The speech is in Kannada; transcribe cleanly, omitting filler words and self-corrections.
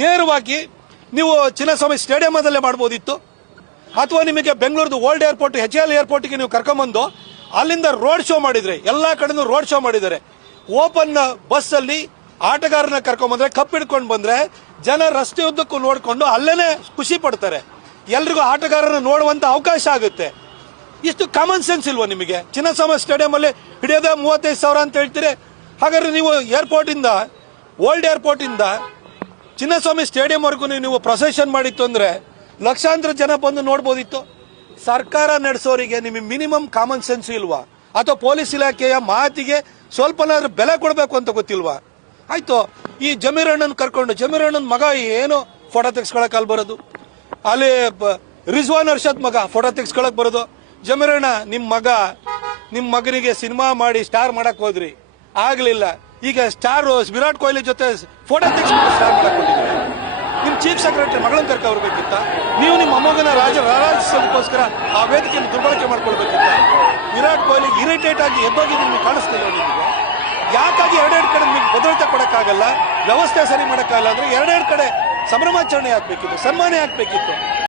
ನೇರವಾಗಿ ನೀವು ಚಿನ್ನಸ್ವಾಮಿ ಸ್ಟೇಡಿಯಂದಲ್ಲೇ ಮಾಡ್ಬೋದಿತ್ತು, ಅಥವಾ ನಿಮಗೆ ಬೆಂಗಳೂರು ಓಲ್ಡ್ ಏರ್ಪೋರ್ಟ್ HAL ಏರ್ಪೋರ್ಟ್ಗೆ ನೀವು ಕರ್ಕೊಂಬಂದು ಅಲ್ಲಿಂದ ರೋಡ್ ಶೋ ಮಾಡಿದ್ರೆ, ಎಲ್ಲಾ ಕಡೆನೂ ರೋಡ್ ಶೋ ಮಾಡಿದ್ದಾರೆ. ಓಪನ್ ಬಸ್ ಅಲ್ಲಿ ಆಟಗಾರನ ಕರ್ಕೊಂಡ್ಬಂದ್ರೆ, ಕಪ್ ಹಿಡ್ಕೊಂಡು ಬಂದ್ರೆ ಜನ ರಸ್ತೆ ಉದ್ದಕ್ಕೂ ನೋಡ್ಕೊಂಡು ಅಲ್ಲೇನೆ ಖುಷಿ ಪಡ್ತಾರೆ. ಎಲ್ರಿಗೂ ಆಟಗಾರನ ನೋಡುವಂತ ಅವಕಾಶ ಆಗುತ್ತೆ. ಇಷ್ಟು ಕಾಮನ್ ಸೆನ್ಸ್ ಇಲ್ವಾ ನಿಮಗೆ? ಚಿನ್ನಸ್ವಾಮಿ ಸ್ಟೇಡಿಯಂ ಅಲ್ಲಿ ಹಿಡಿಯೋದೇ 35,000 ಅಂತ ಹೇಳ್ತೀರಿ. ಹಾಗಾದ್ರೆ ನೀವು ಏರ್ಪೋರ್ಟ್ ಇಂದ, ಓಲ್ಡ್ ಏರ್ಪೋರ್ಟ್ ಇಂದ ಚಿನ್ನಸ್ವಾಮಿ ಸ್ಟೇಡಿಯಂ ವರೆಗೂ ನೀವು ಪ್ರೊಸೆಷನ್ ಮಾಡಿತ್ತು ಅಂದ್ರೆ ಲಕ್ಷಾಂತರ ಜನ ಬಂದು ನೋಡ್ಬೋದಿತ್ತು. ಸರ್ಕಾರ ನಡೆಸೋರಿಗೆ ನಿಮಗೆ ಮಿನಿಮಮ್ ಕಾಮನ್ ಸೆನ್ಸ್ ಇಲ್ವಾ? ಅಥವಾ ಪೊಲೀಸ್ ಇಲಾಖೆಯ ಮಾತಿಗೆ ಸ್ವಲ್ಪನಾದ್ರೂ ಬೆಲೆ ಕೊಡಬೇಕು ಅಂತ ಗೊತ್ತಿಲ್ವಾ? ಆಯ್ತು, ಈ ಜಮೀರ್ ಅಣ್ಣನ್ ಕರ್ಕೊಂಡು, ಜಮೀರ್ ಅಣ್ಣನ್ ಮಗ ಏನೋ ಫೋಟೋ ತೆಗೆಸ್ಕೊಳಕ್ ಅಲ್ಲಿ ಬರೋದು, ಅಲ್ಲಿ ರಿಜ್ವಾನ್ ಅರ್ಷದ್ ಮಗ ಫೋಟೋ ತೆಗೆಸ್ಕೊಳಕ್ ಬರೋದು. ಜಮೀರ್ ಅಣ್ಣ, ನಿಮ್ ಮಗನಿಗೆ ಸಿನಿಮಾ ಮಾಡಿ ಸ್ಟಾರ್ ಮಾಡಕ್ ಹೋದ್ರಿ, ಆಗ್ಲಿಲ್ಲ. ಈಗ ಸ್ಟಾರ್ ವಿರಾಟ್ ಕೊಹ್ಲಿ ಜೊತೆ ಫೋಟೋ ತೆಗೆಸ್ಕೊಂಡು ಸ್ಟಾರ್ ಮಾಡಕ್ ಹೋಗಿದ್ರೆ ನಿಮ್ ಚೀಫ್ ಸೆಕ್ರೆಟರಿ ಮಗಳನ್ನ ಕರ್ಕ ಬರ್ಬೇಕಿತ್ತ? ನೀವು ನಿಮ್ಮ ಮೊಮ್ಮಗನ ರಾಜಿಸೋದಕ್ಕೋಸ್ಕರ ಆ ವೇದಿಕೆಯನ್ನು ದುರ್ಬಳಕೆ ಮಾಡ್ಕೊಳ್ಬೇಕಿತ್ತ? ವಿರಾಟ್ ಕೊಹ್ಲಿ ಇರಿಟೇಟ್ ಆಗಿ ಎದ್ದೋಗಿ ನಿಮ್ಗೆ ಕಾಣಿಸ್ತಿಲ್ಲ ನಿಮಗೆ. ಯಾಕಾಗಿ ಎರಡೆರಡು ಕಡೆ ನಿಮ್ಗೆ ಭದ್ರತೆ ಕೊಡಕ್ಕಾಗಲ್ಲ, ವ್ಯವಸ್ಥೆ ಸರಿ ಮಾಡಕ್ಕಾಗಲ್ಲ ಅಂದ್ರೆ ಎರಡೆರಡು ಕಡೆ ಸಂಭ್ರಮಾಚರಣೆ ಆಗ್ಬೇಕಿತ್ತು, ಸನ್ಮಾನ ಆಗ್ಬೇಕಿತ್ತು.